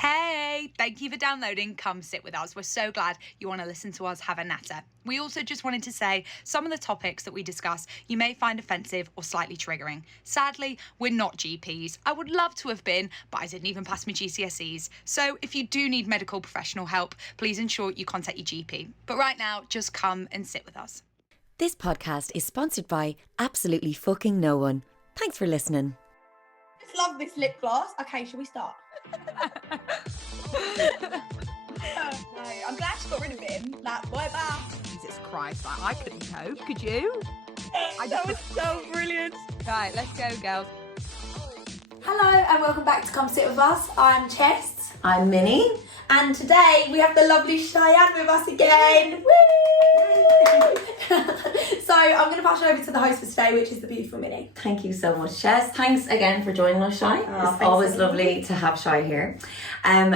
Hey, thank you for downloading Come Sit With Us. We're so glad you want to listen to us have a natter. We also just wanted to say some of the topics that we discuss you may find offensive or slightly triggering. Sadly, we're not GPs. I would love to have been, but I didn't even pass my GCSEs. So if you do need medical professional help, please ensure you contact your GP. But right now, just come and sit with us. This podcast is sponsored by absolutely fucking no one. Thanks for listening. I just love this lip gloss. Okay, shall we start? I'm glad she got rid of him. That boy back. Jesus Christ, I couldn't cope, could you? That was so brilliant. Right, let's go, girls. Hello and welcome back to Come Sit With Us. I'm Chess. I'm Minnie. And today we have the lovely Cheyenne with us again. Woo! So I'm going to pass you over to the host for today, which is the beautiful Minnie. Thank you so much, Jess. Thanks again for joining us, Shy. It's always lovely to have Shy here.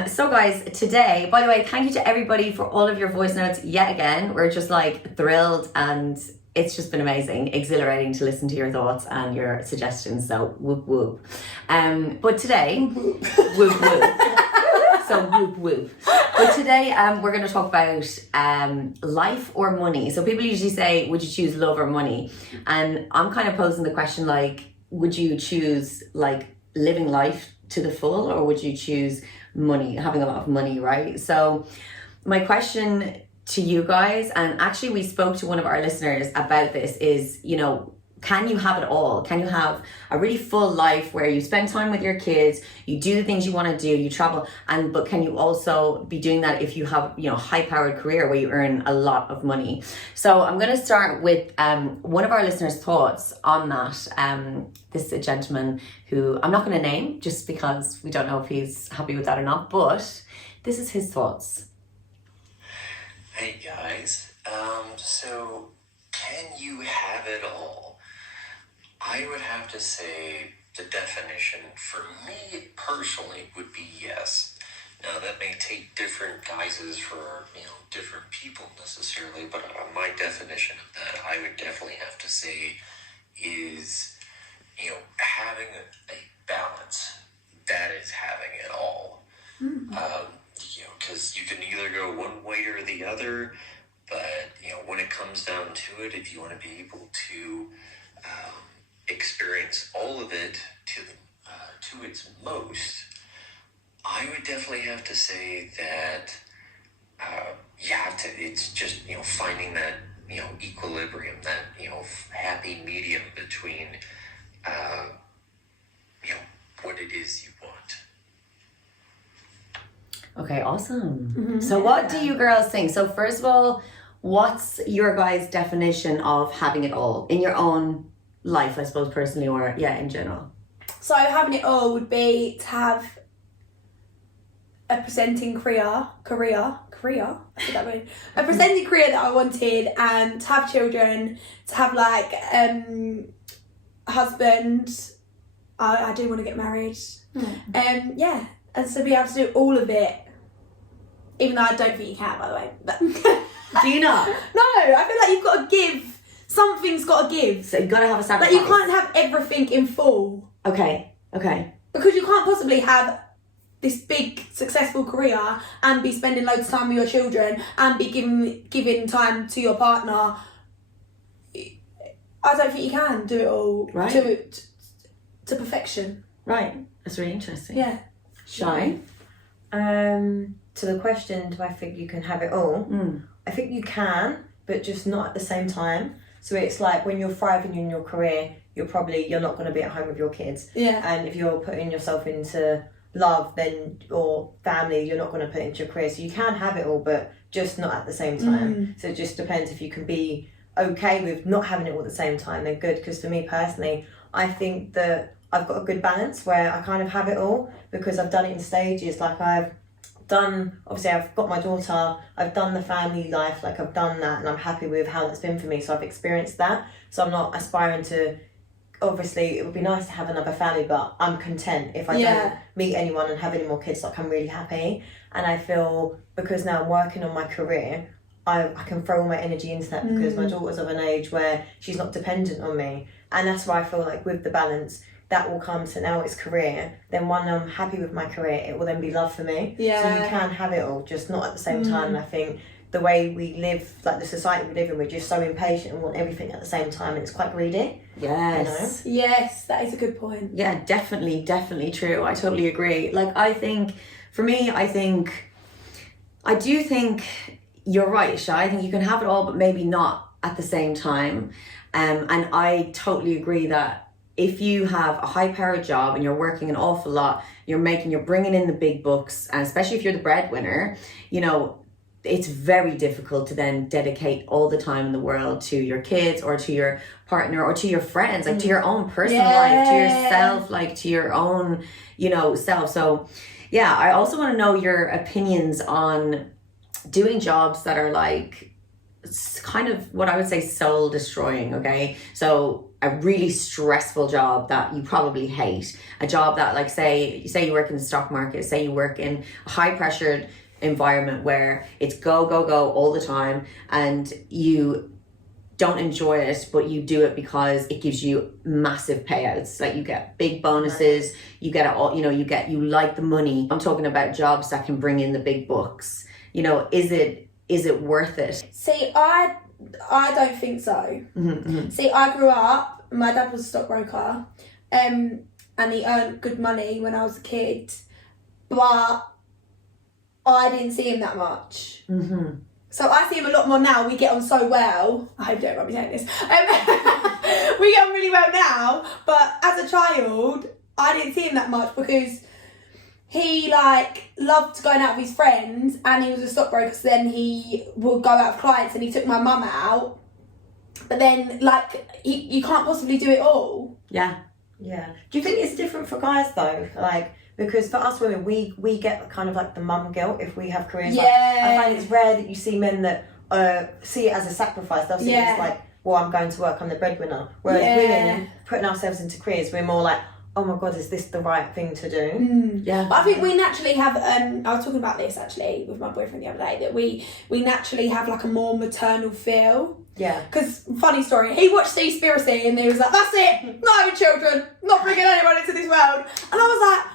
So guys, today, by the way, thank you to everybody for all of your voice notes yet again. We're just like thrilled and it's just been amazing, exhilarating to listen to your thoughts and your suggestions. So whoop whoop. But today, whoop whoop. So whoop whoop. But today we're going to talk about life or money. So people usually say, would you choose love or money? And I'm kind of posing the question like, would you choose like living life to the full, or would you choose money, having a lot of money, right? So my question to you guys, and actually we spoke to one of our listeners about this, is, you know, can you have it all? Can you have a really full life where you spend time with your kids, you do the things you want to do, you travel, but can you also be doing that if you have, you know, high-powered career where you earn a lot of money? So I'm going to start with one of our listeners' thoughts on that. This is a gentleman who I'm not going to name just because we don't know if he's happy with that or not, but this is his thoughts. Hey guys, so can you have it all? I would have to say the definition for me personally would be yes. Now that may take different guises for, you know, different people necessarily, but my definition of that I would definitely have to say is, you know, having a balance. That is having it all. Mm-hmm. You know, because you can either go one way or the other, but, you know, when it comes down to it, if you want to be able to experience all of it to its most, I would definitely have to say that you have to, it's just, you know, finding that, you know, equilibrium, that, you know, happy medium between, you know, what it is you want. Okay, awesome. Mm-hmm. So what do you girls think? So first of all, what's your guys' definition of having it all in your own life, I suppose, personally, or in general? So having it all would be to have a presenting career, that's what that means. A presenting career that I wanted, and to have children, to have like a husband. I do want to get married. And to be able to do all of it, even though I don't think you can, by the way. But do you not? No, I feel like you've got to give. Something's got to give. So you've got to have a sacrifice. Like you can't have everything in full. Okay. Because you can't possibly have this big successful career and be spending loads of time with your children and be giving time to your partner. I don't think you can do it all to perfection. Right. That's really interesting. Yeah. Shy? To the question, do I think you can have it all? I think you can, but just not at the same time. So it's like when you're thriving in your career, you're not going to be at home with your kids. Yeah. And if you're putting yourself into love, then, or family, you're not going to put into your career. So you can have it all, but just not at the same time. So it just depends. If you can be okay with not having it all at the same time, then good. Because for me personally, I think that I've got a good balance where I kind of have it all, because I've done it in stages. Like I've got my daughter, I've done the family life, like I've done that, and I'm happy with how that's been for me. So I've experienced that. So I'm not aspiring to, obviously it would be nice to have another family, but I'm content if I don't meet anyone and have any more kids. Like I'm really happy. And I feel, because now I'm working on my career, I can throw all my energy into that, because my daughter's of an age where she's not dependent on me. And that's why I feel like with the balance, that will come. So now it's career. Then when I'm happy with my career, it will then be love for me. Yeah. So you can have it all, just not at the same time. And I think the way we live, like the society we live in, we're just so impatient and want everything at the same time, and it's quite greedy. Yes. Yes, that is a good point. Yeah, definitely true. I totally agree. Like, I think, for me, I do think you're right, Sha. I think you can have it all, but maybe not at the same time. And I totally agree that if you have a high-powered job and you're working an awful lot, you're bringing in the big bucks, and especially if you're the breadwinner, you know, it's very difficult to then dedicate all the time in the world to your kids or to your partner or to your friends, like to your own personal life, to yourself, like to your own, you know, self. So yeah, I also want to know your opinions on doing jobs that are like kind of what I would say soul destroying. Okay, so a really stressful job that you probably hate, a job that, like, say you work in the stock market, say you work in a high pressured environment where it's go all the time, and you don't enjoy it, but you do it because it gives you massive payouts. Like, you get big bonuses, you get it all, you know, you like the money. I'm talking about jobs that can bring in the big bucks. You know, is it worth it? See, I don't think so. See, I grew up, my dad was a stockbroker, and he earned good money when I was a kid, but I didn't see him that much. So I see him a lot more now. We get on so well. I hope you don't mind me saying this. We get on really well now, but as a child, I didn't see him that much because he, like, loved going out with his friends, and he was a stockbroker, so then he would go out with clients, and he took my mum out. But then, like, you can't possibly do it all. Yeah. Do you think it's different for guys though? Like, because for us women, we get kind of like the mum guilt if we have careers. Yeah. Like, I find it's rare that you see men that see it as a sacrifice. They'll see it as like, well, I'm going to work, I'm the breadwinner. Whereas women, putting ourselves into careers, we're more like, oh my God, is this the right thing to do? Yeah. But I think we naturally have, I was talking about this actually with my boyfriend the other day, that we naturally have like a more maternal feel. Yeah. Because, funny story, he watched Seaspiracy and he was like, that's it, not having children, not bringing anyone into this world. And I was like,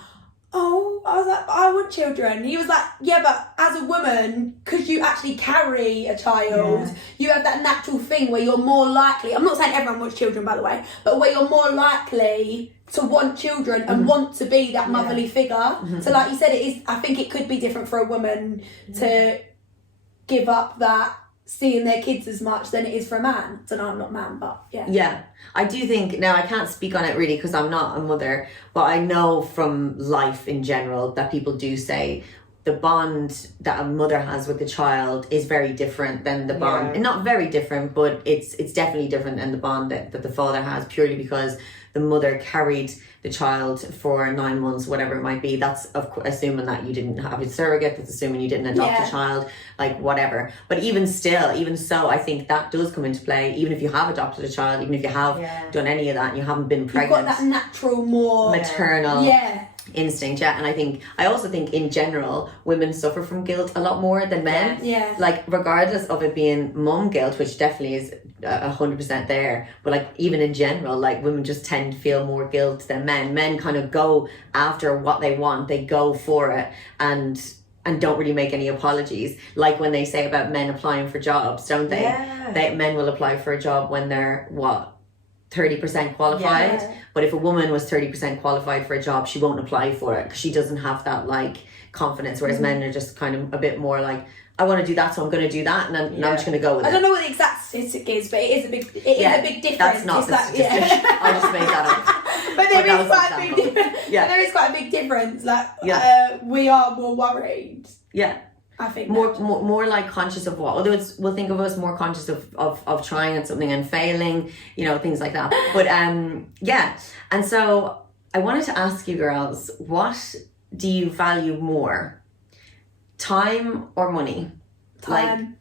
I want children. He was like, yeah, but as a woman, because you actually carry a child, you have that natural thing where you're more likely, I'm not saying everyone wants children, by the way, but where you're more likely to want children and want to be that motherly figure. So like you said, I think it could be different for a woman to give up that seeing their kids as much than it is for a man. So no, I'm not a man, but yeah. I do think, now I can't speak on it really because I'm not a mother, but I know from life in general that people do say the bond that a mother has with the child is very different than the bond, and not very different, but it's definitely different than the bond that the father has, purely because the mother carried the child for 9 months, whatever it might be. That's assuming that you didn't have a surrogate, that's assuming you didn't adopt a child, like whatever. But even so, I think that does come into play. Even if you have adopted a child, even if you have done any of that and you haven't been pregnant, you've got that natural, more maternal instinct. And I also think in general women suffer from guilt a lot more than men. Like, regardless of it being mum guilt, which definitely is 100% there, but like even in general, like, women just tend to feel more guilt than men kind of go after what they want, they go for it, and don't really make any apologies. Like when they say about men applying for jobs, don't they? Men will apply for a job when they're 30% qualified, but if a woman was 30% qualified for a job, she won't apply for it because she doesn't have that like confidence, whereas men are just kind of a bit more like, I want to do that, so I'm going to do that, and I'm just going to go with it. I don't know what the exact statistic is, but it is a big difference. That's not the statistic. I just made that up. But there is quite a big difference. There is quite a big difference. Like, we are more worried. I think more like conscious of what others will think of us, more conscious of trying at something and failing, you know, things like that. But and so I wanted to ask you girls, what do you value more, time or money? Time.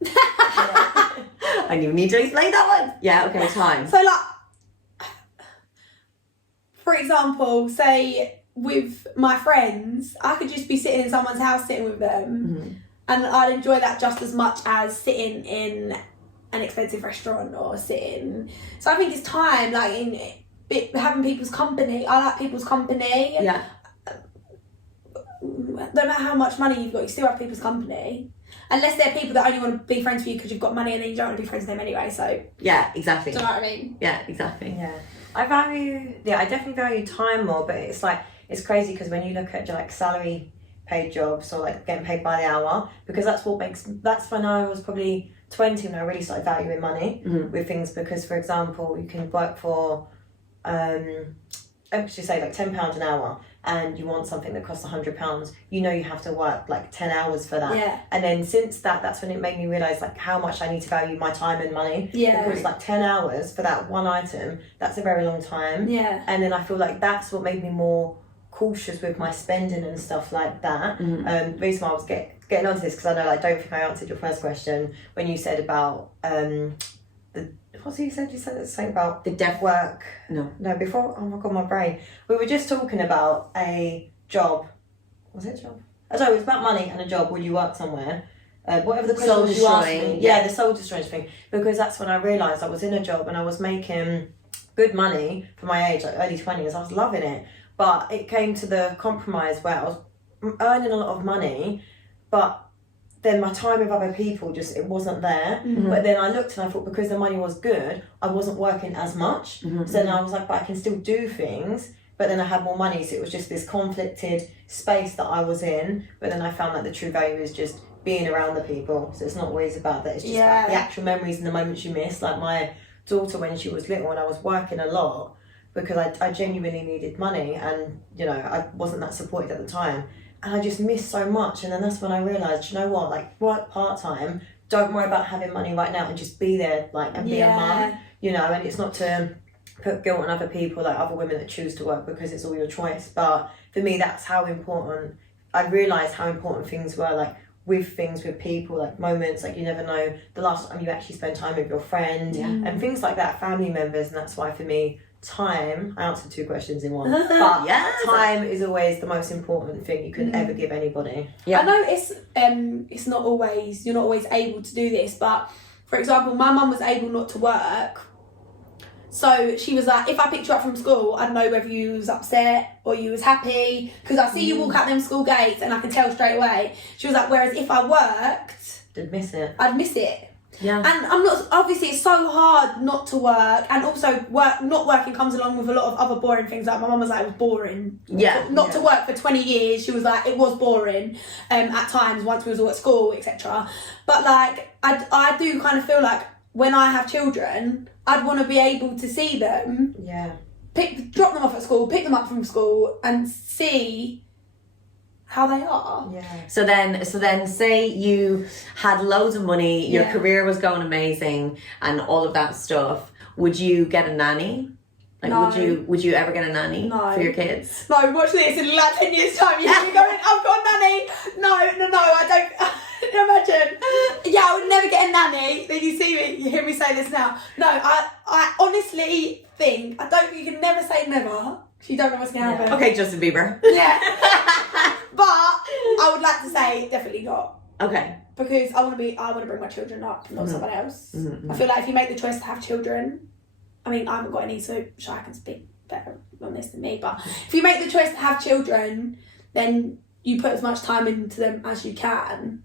Like, I didn't even need to explain that one. Time. So like, for example, say with my friends, I could just be sitting in someone's house sitting with them, and I'd enjoy that just as much as sitting in an expensive restaurant or sitting. So I think it's time, like, in having people's company. I like people's company. Yeah. No matter how much money you've got, you still have people's company. Unless they're people that only want to be friends with you because you've got money, and then you don't want to be friends with them anyway. So Yeah, exactly. do you know what I mean? Yeah, exactly. Yeah, I definitely value time more, but it's like, it's crazy because when you look at like salary paid jobs or like getting paid by the hour, because that's when I was probably 20 when I really started valuing money with things, because for example, you can work for, actually say like £10 an hour, and you want something that costs £100, you know you have to work like 10 hours for that. Yeah. And then since that's when it made me realise like how much I need to value my time and money. Yeah. Because like 10 hours for that one item, that's a very long time. Yeah. And then I feel like that's what made me more cautious with my spending and stuff like that. The reason why I was getting onto this, because I know I don't think I answered your first question when you said about what you said something about The deaf work. No. Before, oh my god, my brain. We were just talking about a job. Was it a job? I don't know, it was about money and a job. Would you work somewhere? Whatever the question Soul was you asked destroying, me. yeah. The soul destroying thing. Because that's when I realised I was in a job and I was making good money for my age, like early 20s. I was loving it. But it came to the compromise where I was earning a lot of money, but then my time with other people it wasn't there. But then I looked and I thought, because the money was good, I wasn't working as much. So then I was like, but I can still do things. But then I had more money, so it was just this conflicted space that I was in. But then I found that the true value is just being around the people. So it's not always about that. It's just like the actual memories and the moments you miss. Like my daughter, when she was little and I was working a lot, because I genuinely needed money, and you know I wasn't that supported at the time, and I just missed so much. And then that's when I realised, you know what, like work part-time, don't worry about having money right now, and just be there, like, and be a mum, you know. And it's not to put guilt on other people, like other women that choose to work, because it's all your choice. But for me, that's how important I realised how important things were, like with people, like moments, like you never know the last time you actually spend time with your friend, and things like that, family members. And that's why for me, time, I answered 2 questions in one, but time is always the most important thing you could ever give anybody. I know it's not always, you're not always able to do this, but for example, my mum was able not to work, so she was like, if I picked you up from school, I'd know whether you was upset or you was happy, because I see you walk out them school gates and I can tell straight away. She was like, whereas if I worked, I'd miss it. I'd miss it. Yeah. And I'm not, obviously it's so hard not to work, and also not working comes along with a lot of other boring things. Like my mum was like, it was boring. Not to work for 20 years, she was like, it was boring at times once we was all at school, etc. But like I do kind of feel like when I have children, I'd want to be able to see them, drop them off at school, pick them up from school, and see how they are. So then say you had loads of money, your career was going amazing and all of that stuff. Would you get a nanny? Like, No. would you ever get a nanny No. for your kids? No, watch this in like 10 years' time. You hear me going, I've got a nanny. No, I don't. Imagine. Yeah, I would never get a nanny. Then you see me, you hear me say this now. No, I honestly think, I don't think you can never say never. You don't know what's going to happen. Okay, Justin Bieber. Yeah. But I would like to say definitely not. Okay. Because I want to bring my children up, not someone else. I feel like if you make the choice to have children, I mean, I haven't got any, so I can speak better on this than me, but if you make the choice to have children, then you put as much time into them as you can,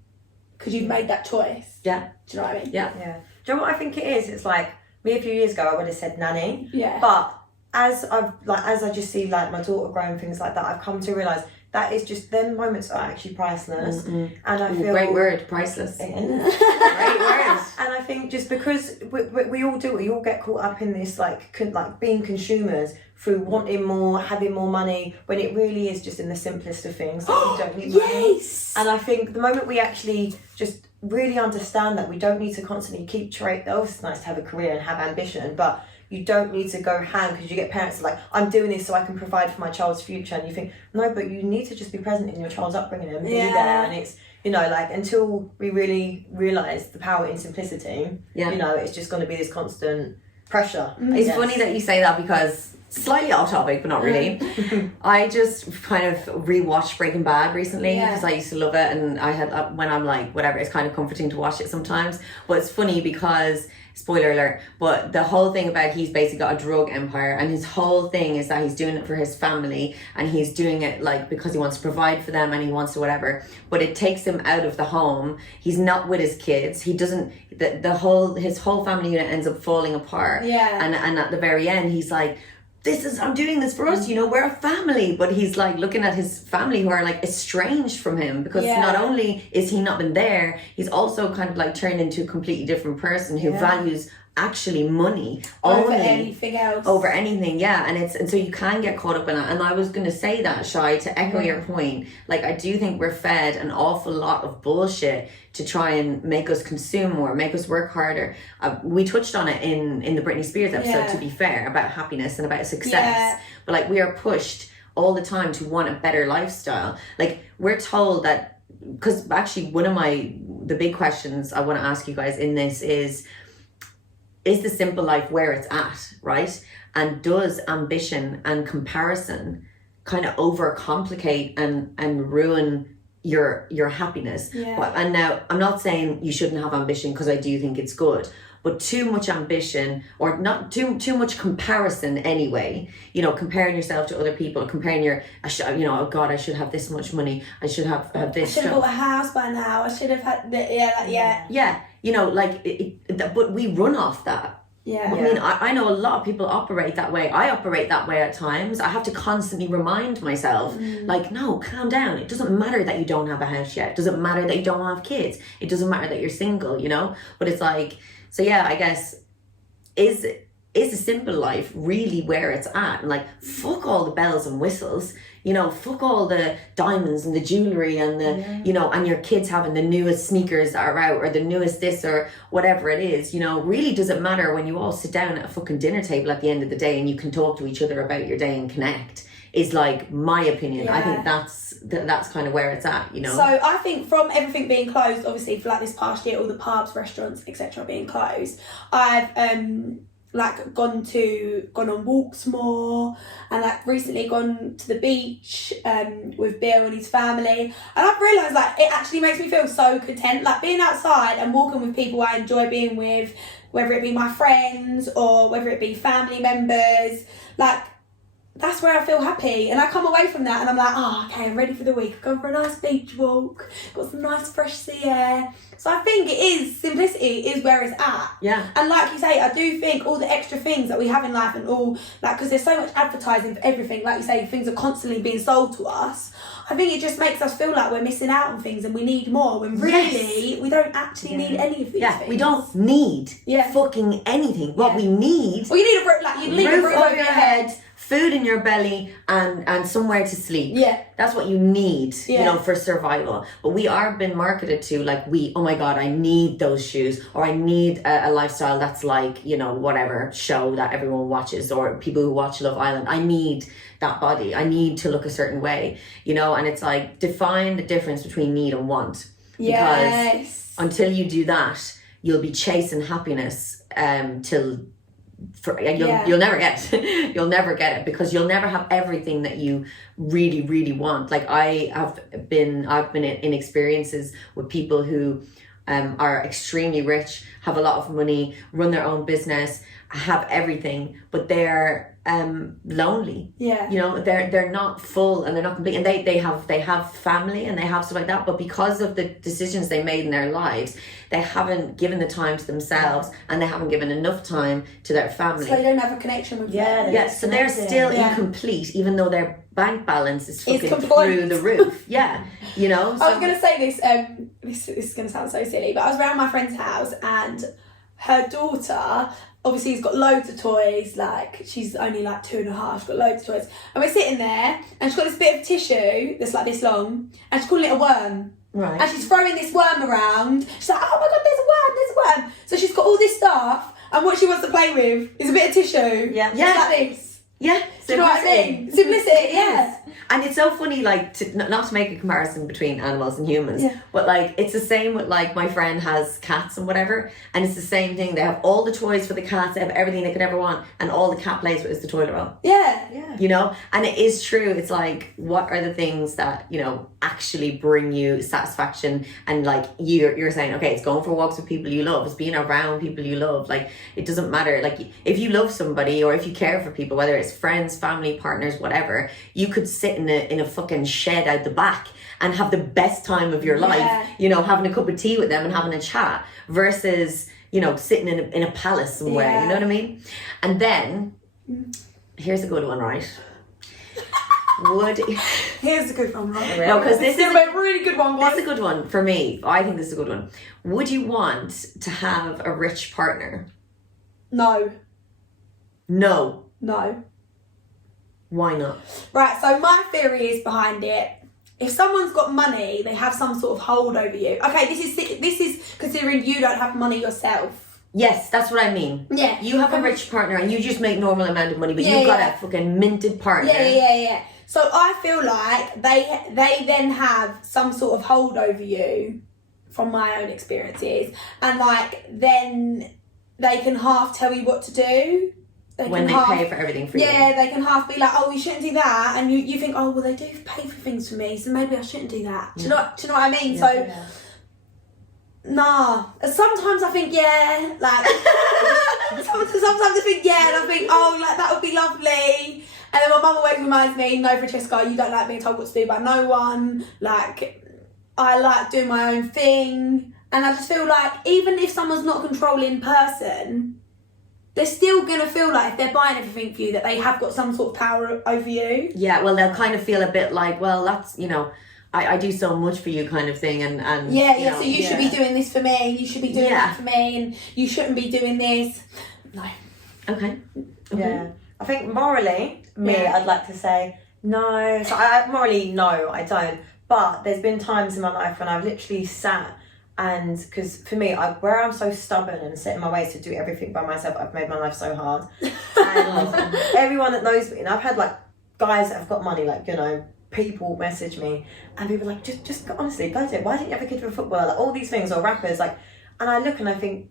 because you've made that choice. Yeah. Do you know what I mean? Yeah. Do you know what I think it is? It's like, me a few years ago, I would have said nanny. Yeah. But as I just see like my daughter growing, things like that, I've come to realise that is just, them moments are actually priceless. And I feel... Great word, priceless. Great word. And I think just because we all do it, we all get caught up in this like being consumers through wanting more, having more money, when it really is just in the simplest of things. Like, you don't need money. And I think the moment we actually just really understand that we don't need to constantly keep oh, it's nice to have a career and have ambition, but you don't need to go ham, because you get parents like, I'm doing this so I can provide for my child's future, and you think, no, but you need to just be present in your child's upbringing and be there. And it's, you know, like, until we really realise the power in simplicity, you know, it's just going to be this constant pressure. It's funny that you say that, because Slightly off topic, but not really. I just kind of rewatched Breaking Bad recently because I used to love it, and I had when I'm like whatever, it's kind of comforting to watch it sometimes. But it's funny because spoiler alert, but the whole thing about he's basically got a drug empire, and his whole thing is that he's doing it for his family, and he's doing it like because he wants to provide for them and he wants to whatever. But it takes him out of the home. He's not with his kids. He doesn't. His whole family unit ends up falling apart. Yeah. And at the very end, he's like, I'm doing this for us, we're a family. But he's like looking at his family who are like estranged from him because not only is he not been there, he's also kind of like turned into a completely different person who values actually money over anything else, over anything. And so you can get caught up in that. And I was going to say that, Shai, to echo your point, like I do think we're fed an awful lot of bullshit to try and make us consume more, make us work harder. We touched on it in the Britney Spears episode, to be fair, about happiness and about success. But like we are pushed all the time to want a better lifestyle. Like we're told that, because actually one of the big questions I want to ask you guys in this is the simple life where it's at, right? And does ambition and comparison kind of overcomplicate and ruin your happiness? And now I'm not saying you shouldn't have ambition, because I do think it's good, but too much ambition, or not too much comparison anyway, comparing yourself to other people, comparing oh God, I should have this much money, I should have this, I should have bought a house by now, I should have had but we run off that. I mean, I know a lot of people operate that way. I operate that way at times. I have to constantly remind myself, like, no, calm down. It doesn't matter that you don't have a house yet. It doesn't matter that you don't have kids. It doesn't matter that you're single, But it's like, so I guess, is a simple life really where it's at? And like, fuck all the bells and whistles. Fuck all the diamonds and the jewelry and the, and your kids having the newest sneakers that are out, or the newest this or whatever it is, really doesn't matter when you all sit down at a fucking dinner table at the end of the day and you can talk to each other about your day and connect, is like my opinion. I think that's kind of where it's at, So I think from everything being closed, obviously for like this past year, all the pubs, restaurants, etc. being closed, I've like gone on walks more, and like recently gone to the beach with Bill and his family, and I've realised like it actually makes me feel so content, like being outside and walking with people I enjoy being with, whether it be my friends or whether it be family members. Like that's where I feel happy, and I come away from that and I'm like, okay, I'm ready for the week. I've gone for a nice beach walk, got some nice fresh sea air. So I think simplicity is where it's at. And like you say, I do think all the extra things that we have in life, and all, like, because there's so much advertising for everything, like you say, things are constantly being sold to us. I think it just makes us feel like we're missing out on things and we need more, when really we don't actually need any of these things. We don't need fucking anything. What we need, well, you need a roof over your head, food in your belly, and somewhere to sleep. That's what you need, for survival. But we are been marketed to like, oh my God, I need those shoes, or I need a lifestyle that's like, whatever show that everyone watches, or people who watch Love Island. I need that body. I need to look a certain way, and it's like, define the difference between need and want. Because until you do that, you'll be chasing happiness you'll never get it. You'll never get it, because you'll never have everything that you really, really want. Like I've been in experiences with people who are extremely rich, have a lot of money, run their own business, have everything, but they're lonely. They're not full, and they're not complete, and they have family and they have stuff like that, but because of the decisions they made in their lives, they haven't given the time to themselves, and they haven't given enough time to their family, so they don't have a connection with them. So they're still incomplete, even though their bank balance is fucking through the roof. So, I was going to say this is going to sound so silly, but I was around my friend's house, and her daughter obviously has got loads of toys. Like, she's only like 2.5, she's got loads of toys, and we're sitting there and she's got this bit of tissue that's like this long, and she's calling it a worm. Right. And she's throwing this worm around. She's like, oh my God, there's a worm. So she's got all this stuff, and what she wants to play with is a bit of tissue. Just like this. Yeah. Do you know what I mean? Simplicity, And it's so funny, like, not to make a comparison between animals and humans, but like, it's the same with, like, my friend has cats and whatever, and it's the same thing. They have all the toys for the cats, they have everything they could ever want, and all the cat plays with is the toilet roll. Yeah. You know? And it is true. It's like, what are the things that, you know, actually bring you satisfaction? And like, you're saying, okay, it's going for walks with people you love, it's being around people you love. Like, it doesn't matter. Like, if you love somebody, or if you care for people, whether it's friends, family, partners, whatever, you could sit in a fucking shed out the back and have the best time of your life, you know, having a cup of tea with them and having a chat, versus, you know, sitting in a palace somewhere, you know what I mean? And then, here's a good one, right? Here's a good one, right? No, because this is a really good one. This is a good one for me. I think this is a good one. Would you want to have a rich partner? No. Why not? Right, so my theory is behind it. If someone's got money, they have some sort of hold over you. Okay, this is considering you don't have money yourself. Yes, that's what I mean. Yeah. You have a rich partner and you just make normal amount of money, but you've got a fucking minted partner. Yeah. So I feel like they then have some sort of hold over you, from my own experiences, and like then they can half tell you what to do. When they pay for everything for you. Yeah, they can half be like, oh, you shouldn't do that, and you think, oh, well, they do pay for things for me, so maybe I shouldn't do that. Do you know what I mean? Nah. Sometimes I think, like sometimes I think, and I think, oh, like that would be lovely. And then my mum always reminds me, no, Francesca, you don't like being told what to do by no one. Like, I like doing my own thing. And I just feel like even if someone's not a controlling person, they're still going to feel like if they're buying everything for you, that they have got some sort of power over you. Yeah, well, they'll kind of feel a bit like, well, that's, you know, I do so much for you kind of thing. And so you should be doing this for me, you should be doing that for me, and you shouldn't be doing this. No. Okay. Yeah. I think morally, I'd like to say no. So morally, no, I don't. But there's been times in my life when I've literally sat, and because for me, where I'm so stubborn and set in my ways to do everything by myself, I've made my life so hard. And everyone that knows me, and I've had like guys that have got money, like, you know, people message me and people like, just honestly, budget, why didn't you have a kid for football? Like all these things, or rappers, like, and I look and I think,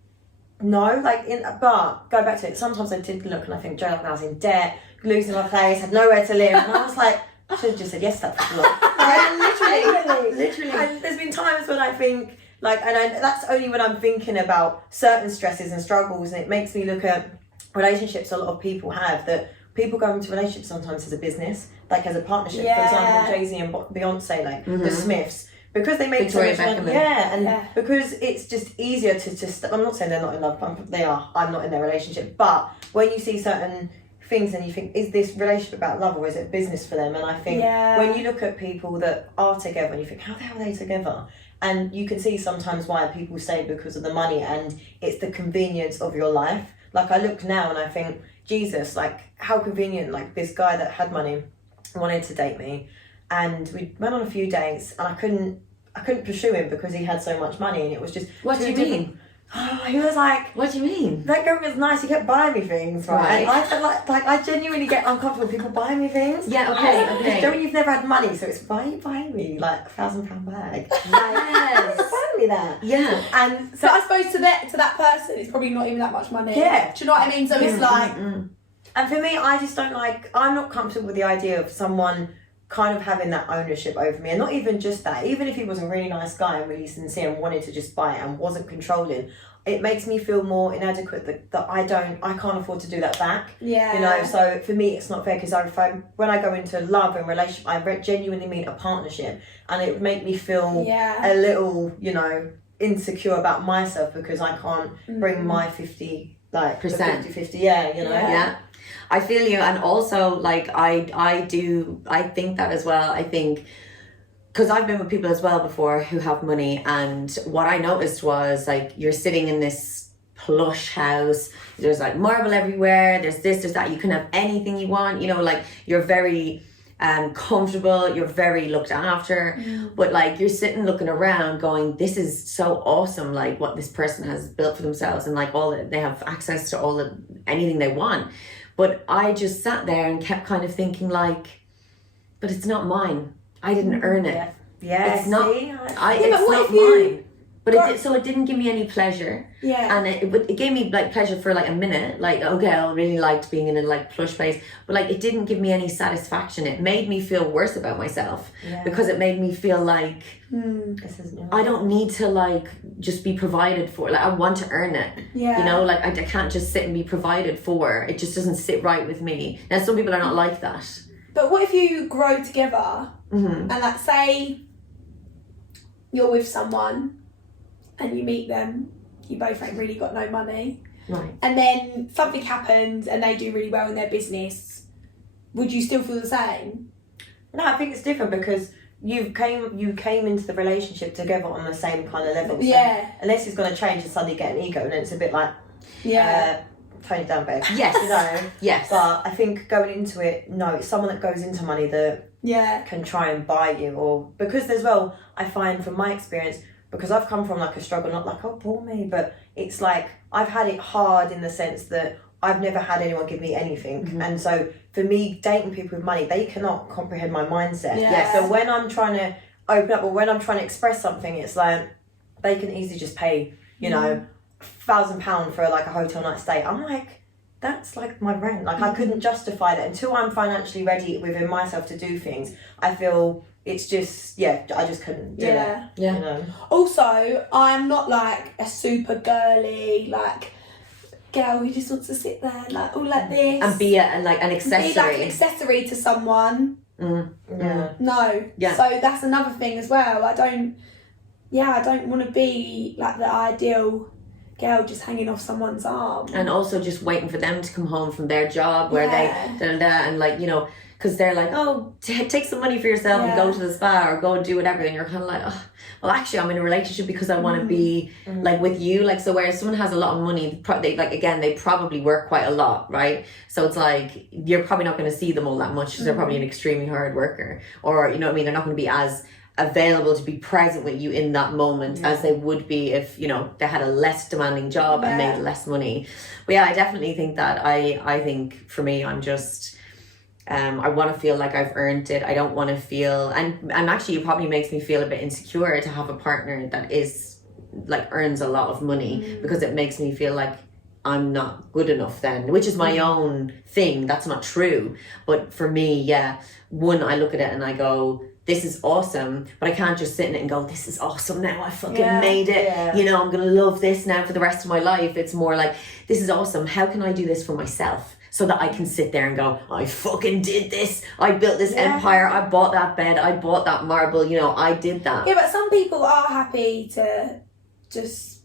no, like, but go back to it. Sometimes I did look and I think, Joe, like, I was in debt, losing my place, had nowhere to live, and I was like, I should have just said yes to that for literally. And there's been times when I think, like, that's only when I'm thinking about certain stresses and struggles, and it makes me look at relationships a lot of people have, that people go into relationships sometimes as a business, like as a partnership. For example, Jay-Z and Beyonce, like the Smiths. Because they make so much money, because it's just easier to just. I'm not saying they're not in love, they are. I'm not in their relationship, but when you see certain things and you think, is this relationship about love or is it business for them? And I think when you look at people that are together and you think, how the hell are they together? And you can see sometimes why people stay, because of the money, and it's the convenience of your life. Like, I look now and I think, Jesus, like, how convenient. Like, this guy that had money wanted to date me, and we went on a few dates, and I couldn't pursue him because he had so much money, and it was just. What do you mean? He was like, what do you mean? That girl was nice. He kept buying me things, right? And I felt like I genuinely get uncomfortable when people buy me things. Yeah, okay. Don't, you've never had money, so it's why are you buying me like £1,000 bag? Yes. Buy me that. Yeah. And so I suppose to that person, it's probably not even that much money. Yeah. Do you know what I mean? So it's like. And for me, I just don't like. I'm not comfortable with the idea of someone kind of having that ownership over me, and not even just that. Even if he was a really nice guy and really sincere and wanted to just buy it and wasn't controlling, it makes me feel more inadequate that I can't afford to do that back. Yeah. You know, so for me it's not fair, because when I go into love and relationship, I genuinely mean a partnership, and it would make me feel a little, you know, insecure about myself because I can't bring my 50 percent 50-50, you know. Yeah. I feel you, and also like I think that as well. I think because I've been with people as well before who have money, and what I noticed was, like, you're sitting in this plush house, there's like marble everywhere, there's this, there's that, you can have anything you want, you know, like you're very comfortable, you're very looked after, but like you're sitting looking around going, this is so awesome, like what this person has built for themselves, and like they have access to anything they want. But I just sat there and kept kind of thinking, like, but it's not mine. I didn't earn it. Yeah, It's not. see? It's but what not if you mine. But it didn't give me any pleasure. Yeah. And it gave me like pleasure for like a minute. Like, okay, I really liked being in a like plush place, but like it didn't give me any satisfaction. It made me feel worse about myself because it made me feel like I don't need to like just be provided for. Like I want to earn it. Yeah. You know, like I can't just sit and be provided for. It just doesn't sit right with me. Now some people are not like that. But what if you grow together and like say you're with someone and you meet them, you both ain't really got no money, Right. and then something happens and they do really well in their business, would you still feel the same? No, I think it's different because you came into the relationship together on the same kind of level. So Yeah. unless it's going to change and suddenly get an ego, and then it's a bit like, tone it down, babe. Yes. You know? Yes. But I think going into it, no, it's someone that goes into money that can try and buy you, or because as well, I find from my experience, because I've come from like a struggle, not like, oh, poor me, but it's like I've had it hard in the sense that I've never had anyone give me anything. And so for me, dating people with money, they cannot comprehend my mindset. Yeah. So when I'm trying to open up or when I'm trying to express something, it's like they can easily just pay, you know, £1,000 for like a hotel night stay. I'm like, that's like my rent. Like I couldn't justify that until I'm financially ready within myself to do things. I feel it's just, I just couldn't do it. Yeah. You know? Also, I'm not like a super girly, like, girl who just wants to sit there like all like this. And be like an accessory. Be like an accessory to someone. Yeah. No. Yeah. So that's another thing as well. I don't want to be like the ideal girl just hanging off someone's arm. And also just waiting for them to come home from their job where they and like, you know, because they're like, oh, take some money for yourself and go to the spa or go and do whatever, and you're kind of like, oh, well, actually I'm in a relationship because I want to be like with you. Like, so whereas someone has a lot of money, they probably work quite a lot, right? So it's like you're probably not going to see them all that much because they're probably an extremely hard worker, or you know what I mean, they're not going to be as available to be present with you in that moment as they would be if, you know, they had a less demanding job and made less money. But yeah, I definitely think that I think for me, I'm just I want to feel like I've earned it. I don't want to feel, and actually it probably makes me feel a bit insecure to have a partner that is like earns a lot of money, because it makes me feel like I'm not good enough then, which is my own thing. That's not true. But for me, one, I look at it and I go, this is awesome, but I can't just sit in it and go, this is awesome now, I fucking made it. You know, I'm going to love this now for the rest of my life. It's more like, this is awesome. How can I do this for myself? So that I can sit there and go, I fucking did this. I built this empire. I bought that bed. I bought that marble. You know, I did that. Yeah, but some people are happy to just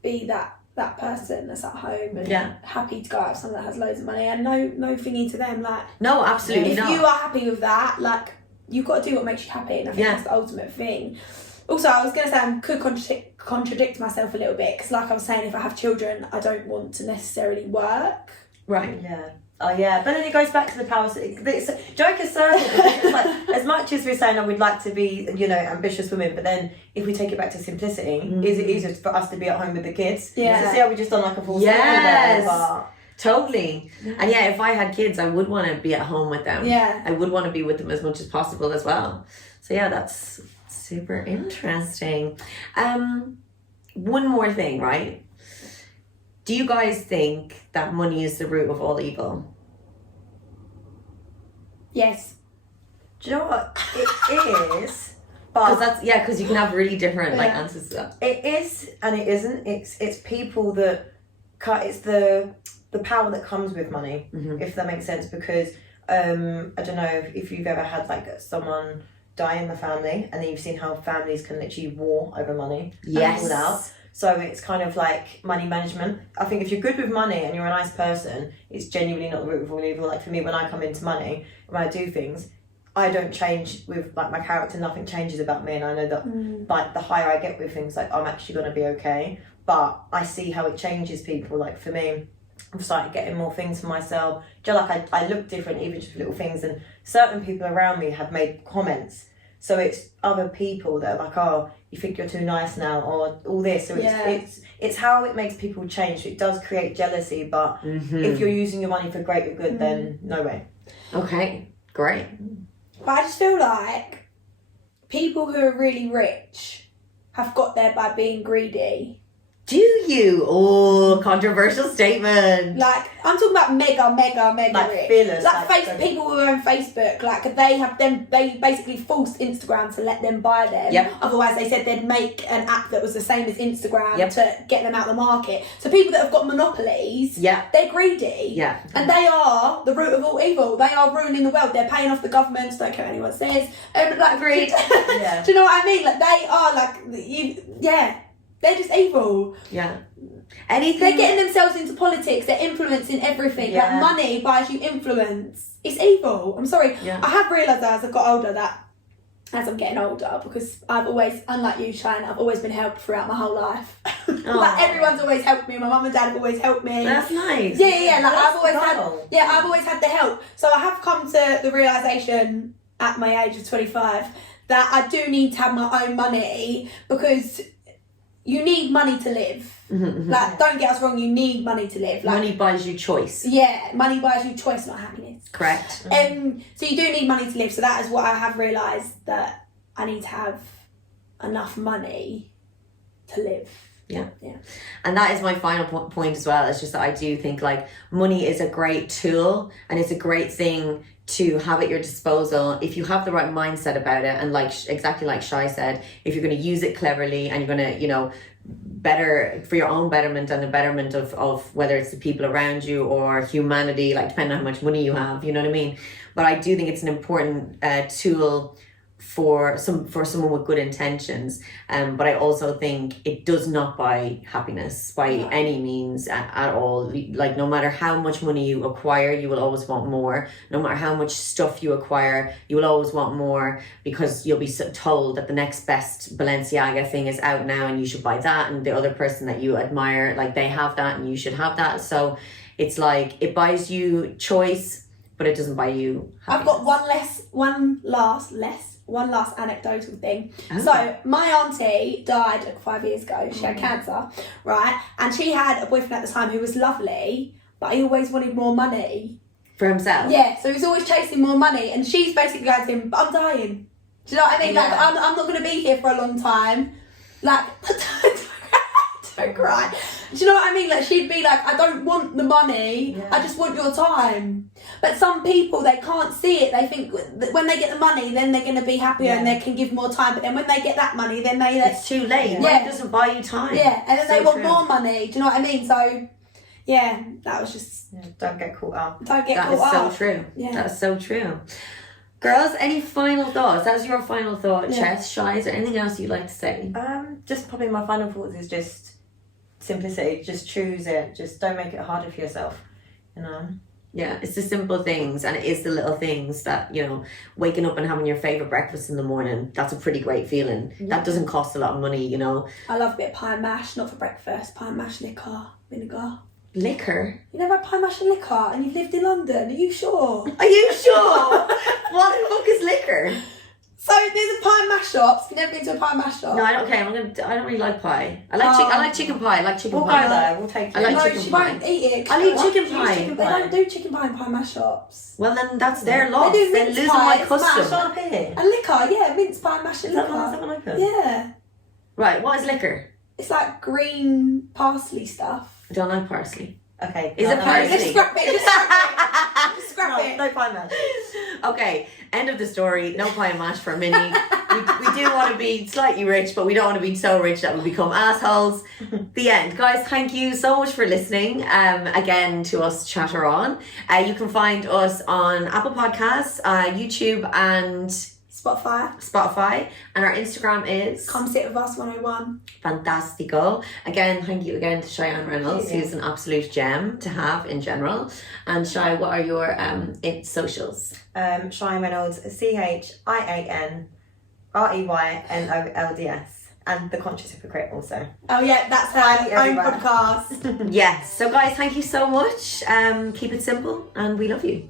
be that person that's at home and happy to go out with someone that has loads of money, and no thingy to them. Like, no, absolutely if not. you are happy with that, like, you've got to do what makes you happy, and I think that's the ultimate thing. Also, I was going to say I could contradict myself a little bit, because like I was saying, if I have children, I don't want to necessarily work. Right. Yeah. Oh yeah, but then it goes back to the power. Joke aside, it's like, as much as we're saying, oh, we'd like to be, you know, ambitious women, but then if we take it back to simplicity, is it easier for us to be at home with the kids? Yeah. So see how we just done like a full Yes. Totally. And yeah, if I had kids, I would want to be at home with them. Yeah. I would want to be with them as much as possible as well. So yeah, that's super interesting. One more thing, right? Do you guys think that money is the root of all evil? Yes. Do you know what? It is. But Because you can have really different like answers to that. it is and it isn't. It's people that it's the power that comes with money, if that makes sense. Because I don't know if you've ever had like someone die in the family, and then you've seen how families can literally war over money. Yes. Out. So it's kind of like money management. I think if you're good with money and you're a nice person, it's genuinely not the root of all evil. Like for me, when I come into money, when I do things, I don't change with like my character. Nothing changes about me, and I know that like the higher I get with things, like I'm actually gonna be okay. But I see how it changes people. Like for me, I've started getting more things for myself. Just like I look different, even just little things. And certain people around me have made comments. So it's other people that are like, oh, you think you're too nice now, or all this. So it's how it makes people change. So it does create jealousy, but if you're using your money for greater good, then no way. Okay, great. But I just feel like people who are really rich have got there by being greedy. Do you? Oh, controversial statement. Like, I'm talking about mega Like rich. fearless, Like people who own Facebook, like they basically forced Instagram to let them buy them. Yep. Otherwise, they said they'd make an app that was the same as Instagram Yep. to get them out the market. So people that have got monopolies, Yeah. they're greedy. Yeah. And they are the root of all evil. They are ruining the world. They're paying off the governments, don't care what anyone says. Like, Agreed. Yeah. Do you know what I mean? Like, they are they're just evil. Yeah. Anything. They're getting themselves into politics. They're influencing everything. Yeah. Like, money buys you influence. It's evil. I'm sorry. Yeah. I have realised as I've got older that as I'm getting older, because I've always, unlike you, Shine, I've always been helped throughout my whole life. Like, everyone's always helped me. My mum and dad have always helped me. That's nice. Yeah. Like, That's I've always had the help. So I have come to the realisation at my age of 25 that I do need to have my own money, because you need money to live. Mm-hmm. Like, don't get us wrong, you need money to live. Like, Money buys you choice. yeah, money buys you choice, not happiness. Correct. So you do need money to live. So that is what I have realised, that I need to have enough money to live. Yeah. Yeah. And that is my final point as well. It's just that I do think like money is a great tool and it's a great thing to have at your disposal if you have the right mindset about it. And like exactly like Shai said, if you're going to use it cleverly and you're going to, you know, better for your own betterment and the betterment of whether it's the people around you or humanity, like depending on how much money you have, you know what I mean? But I do think it's an important tool for someone with good intentions, but I also think it does not buy happiness by any means at all. Like, no matter how much money you acquire, you will always want more. No matter how much stuff you acquire, you will always want more, because you'll be told that the next best Balenciaga thing is out now and you should buy that, and the other person that you admire, like, they have that and you should have that. So it's like it buys you choice, but it doesn't buy you happiness. I've got one last anecdotal thing. So my auntie died 5 years ago. She had cancer, right? And she had a boyfriend at the time who was lovely, but he always wanted more money. For himself? Yeah, so he was always chasing more money, and she's basically going to him, but I'm dying. Do you know what I mean? Yeah. Like, I'm not going to be here for a long time. Like, don't cry. Do you know what I mean? Like, she'd be like, I don't want the money, I just want your time. But some people, they can't see it. They think that when they get the money, then they're going to be happier and they can give more time. But then when they get that money, then it's too late. Yeah. Money doesn't buy you time. Yeah, and then So they want true. more money. Do you know what I mean? So, yeah, that was just... Don't get caught up. Don't get That caught is up. so true. Yeah. That's so true. Girls, any final thoughts? That's your final thought, Chess, Shai. Is there anything else you'd like to say? Just probably my final thoughts is just simplicity. Just choose it. Just don't make it harder for yourself. You know. Yeah, it's the simple things, and it is the little things that, you know, waking up and having your favourite breakfast in the morning, that's a pretty great feeling. That doesn't cost a lot of money, you know. I love a bit of pie and mash, not for breakfast. Pie and mash, liquor, vinegar. Liquor? You never had pie and mash and liquor, and you've lived in London. Are you sure? Are you sure? What the fuck is liquor? So there's a pie and mash shop. Have you never been to a pie and mash shop? No, I don't care. I don't really like pie. I like chicken pie. I like chicken We'll pie. go there. We'll take I you. like No, chicken she pie. won't eat it. I'll eat What? chicken pie. They don't do chicken pie in pie and mash shops. Well, then that's their loss. They do They're mince losing pie, my it's custom. mashed Up here. And liquor, yeah, mince pie and mash and Is that liquor. one open? Yeah. Right, what is liquor? It's like green parsley stuff. I don't like parsley. Okay. Is it parsley? Just scrap it, just scrap it. Just scrap it. No pie mash. Okay, end of the story. No pie and mash for Minnie. we do want to be slightly rich, but we don't want to be so rich that we become assholes. The end. Guys, thank you so much for listening again to us chatter on. You can find us on Apple Podcasts, YouTube and Spotify. And our Instagram is... Come sit with us 101. Fantastico. Again, thank you again to Cheyenne Reynolds, who's an absolute gem to have in general. And Shy, what are your socials? Cheyenne Reynolds, CHIANREYNOLDS. And The Conscious Hypocrite also. Oh yeah, that's her own podcast. Yes. So guys, thank you so much. Keep it simple and we love you.